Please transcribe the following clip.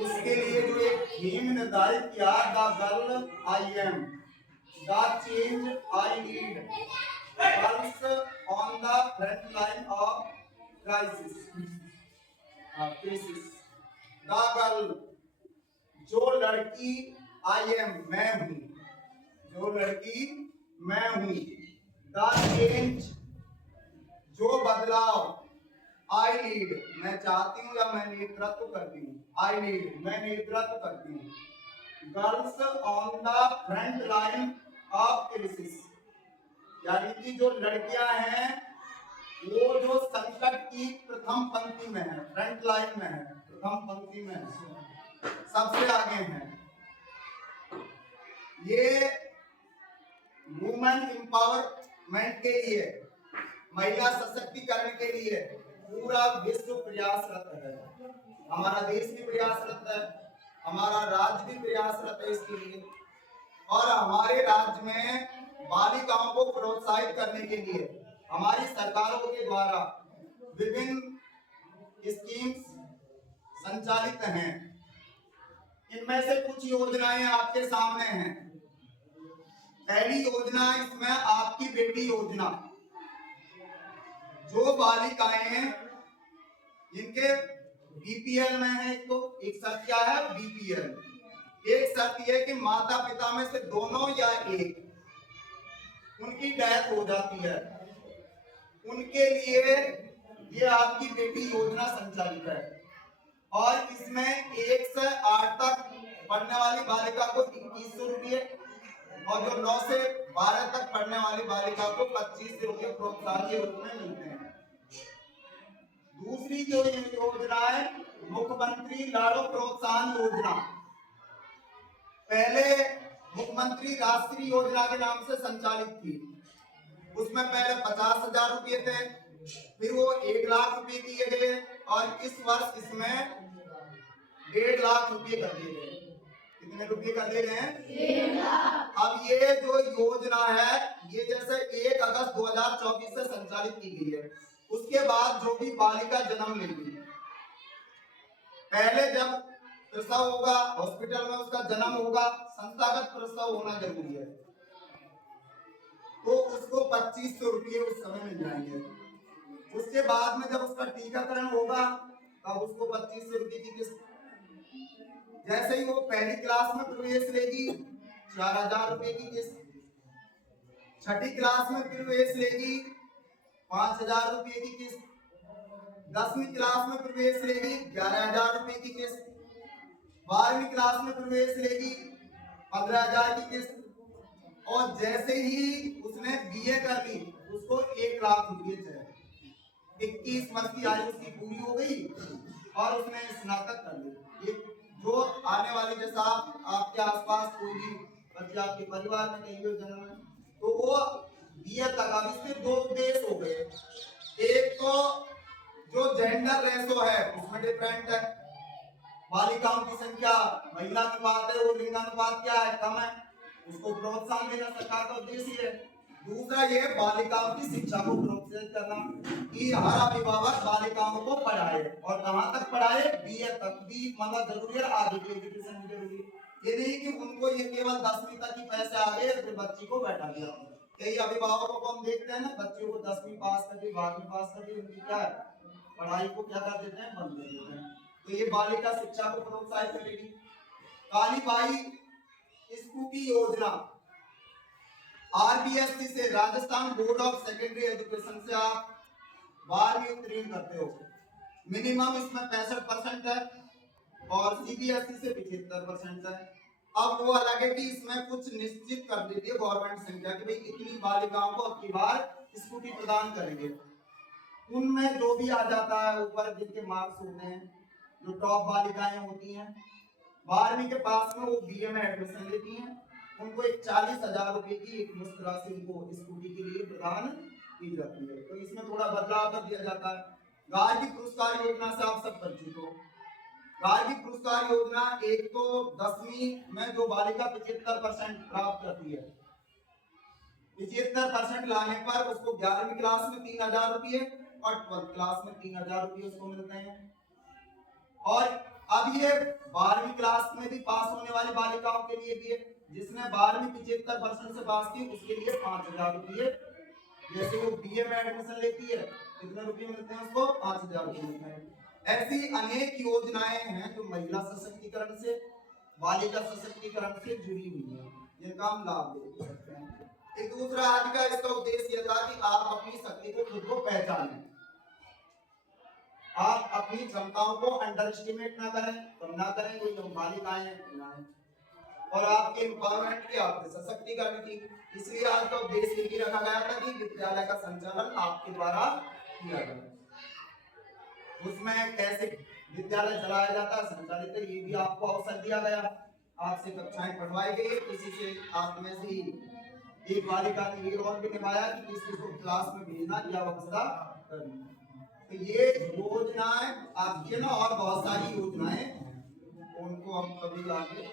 उसके लिए जो एक थीम निर्धारित किया, the girl I am, the change I need, girls on the front line of crisis, the girl, जो लड़की, आई एम, मैं हूं, जो लड़की मैं हूं, द चेंज, जो बदलाव, आई नीड, मैं चाहती हूँ या मैं नेतृत्व करती हूँ, आई नीड, मैं नेतृत्व करती हूँ, girls on the front line of crisis, यानी कि जो लड़कियां हैं वो जो संकट की प्रथम पंक्ति में है, फ्रंट लाइन में है, प्रथम पंक्ति में है, सबसे आगे हैं। ये वुमेन एम्पावरमेंट के लिए, महिला सशक्तिकरण के लिए पूरा विश्व प्रयासरत है। हमारा देश भी प्रयासरत है, हमारा राज्य भी प्रयासरत है इसके लिए। और हमारे राज्य में बालिकाओं को प्रोत्साहित करने के लिए हमारी सरकारों के द्वारा विभिन्न स्कीम्स संचालित हैं। इनमें से कुछ योजनाएं आपके सामने हैं। पहली योजना इसमें आपकी बेटी योजना, जो बालिकाएं जिनके बीपीएल में है, तो एक शर्त क्या है, बीपीएल, एक शर्त यह कि माता पिता में से दोनों या एक उनकी डेथ हो जाती है, उनके लिए ये आपकी बेटी योजना संचालित है। और इसमें 1 से 8 तक पढ़ने वाली बालिका को 2100 रुपये और जो 9 से 12 तक पढ़ने वाली बालिका को 25 रुपये प्रोत्साहन के रूप में मिलते हैं। दूसरी जो योजना है मुख्यमंत्री लाड़ो प्रोत्साहन योजना, पहले मुख्यमंत्री राष्ट्रीय योजना के नाम से संचालित थी। उसमें पहले 50,000 रुपये थे, फिर वो 1 लाख रुपए दिए गए और इस वर्ष इसमें 1.5 लाख रुपए कर दिए गए। कितने रुपये कर दिए गए? 1 लाख। अब ये जो योजना है ये जैसे 1 अगस्त 2024 से संचालित की गई है। उसके बाद जो भी बालिका जन्म लेगी, पहले जब प्रसव होगा हॉस्पिटल में, उसका जन्म होगा, संस्थागत प्रसव होना जरूरी है, तो उसको 2500 रुपये उस समय मिल जाएंगे। उसके बाद में जब उसका टीकाकरण होगा तब उसको 2500 रुपये की किस्त। जैसे ही वो पहली क्लास में प्रवेश लेगी 4000 रुपये की किस्त, छठी क्लास में प्रवेश लेगी 5000 रुपये की किस्त, 10वीं क्लास में प्रवेश लेगी 11,000 रुपये की किस्त, 12वीं क्लास में प्रवेश लेगी 15,000 की किस्त, और जैसे ही उसने बीए कर ली उसको 1 लाख रुपये चाहिए। 21 वर्ष की आयु उसकी पूरी हो गई और उसने स्नातक कर ली। जो आने वाली, जैसा आपके आसपास कोई भी बच्चे आपके परिवार में कहीं भी जन्म है तो वो बीए तक। अब इसके 2 उद्देश्य हो गए। एक तो जो जेंडर रेशो है उसमें डिफरेंट है, बालिकाओं की संख्या महिला अनुपात है, वो लिंगानुपात क्या है, कम है, उसको प्रोत्साहन देना सरकार का उद्देश्य है। दूसरा ये बालिकाओं की शिक्षा को प्रोत्साहित करना कि हर अभिभावक बालिकाओं को पढ़ाए, और कहाँ तक पढ़ाए, बीए तक भी, मतलब जरूरी है, आगे की एजुकेशन भी जरूरी है। ये नहीं कि उनको ये केवल 10वीं तक ही पैसे आ गए फिर बच्ची को बैठा दिया। कई अभिभावकों को हम देखते हैं ना, बच्चों को 10वीं पास कर दी, 12वीं पास कर दी, उनकी क्या है, पढ़ाई को क्या कर देते हैं, बंद कर देते हैं। तो ये बालिका शिक्षा को प्रोत्साहित करेगी। काली बाई स्कूटी योजना, आरबीएससी से, Rajasthan board of secondary education से आप 12वीं उत्तीर्ण करते हो, मिनिमम इसमें 65% है और सीबीएसई से 75% है। अब वो अलग है कि इसमें कुछ निश्चित कर देती है गवर्नमेंट संख्या कि भाई इतनी बालिकाओं को अब की बार स्कूटी प्रदान करेंगे। उनमें जो भी आ जाता है ऊपर, जिनके मार्क्स होते हैं, जो टॉप बालिकाएं होती हैं 12वीं के पास में, वो बीए में एडमिशन लेती हैं, उनको एक 40,000 रुपए की एक मुफ्त राशि उनको स्कूटी के लिए प्रदान की जाती है। तो इसमें थोड़ा बदलाव कर दिया जाता है। गार्गी पुरस्कार योजना से आप सब परिचित हो। गार्गी पुरस्कार योजना, एक तो 10वीं में जो बालिका 75% प्राप्त करती है, 75% लाने पर उसको 11वीं क्लास में 3,000 रुपये और 12th क्लास में 3,000 रुपये उसको मिलते हैं। और अब ये 12वीं क्लास में भी पास होने वाली बालिकाओं के लिए भी है, जिसने 12वीं 75% से पास की उसके लिए 5,000 रुपये। जैसे वो बीए में एडमिशन लेती है, कितने रुपये मिलते हैं उसको? 5,000 रुपये मिलते हैं। ऐसी अनेक योजनाएं हैं जो महिला सशक्तिकरण से, बालिका सशक्तिकरण से जुड़ी हुई है, जिनका हम लाभ ले सकते हैं। एक दूसरा आज का इसका उद्देश्य यह था कि आप अपनी शक्ति को खुद को पहचानें, आप अपनी क्षमताओं को अंडर एस्टिमेट ना करें, कम ना करें, कोई बालिकाएं हैं और आपके एम्पावरमेंट की, आपके सशक्तिकरण की। इसलिए आज का उद्देश्य ये रखा गया था कि विद्यालय का संचालन आपके द्वारा किया जाए। उसमें कैसे विद्यालय चलाया जाता है, संचालित है, ये भी आपको अवसर दिया गया। आपसे कक्षाएं पढ़वाई गई, किसी से आप में से एक बालिका ने ये रोल भी निभाया कि किसी को क्लास में भेजना या व्यवस्था करनी। तो ये योजनाएं आपकी ना, और बहुत सारी योजनाएं, उनको हम कभी आगे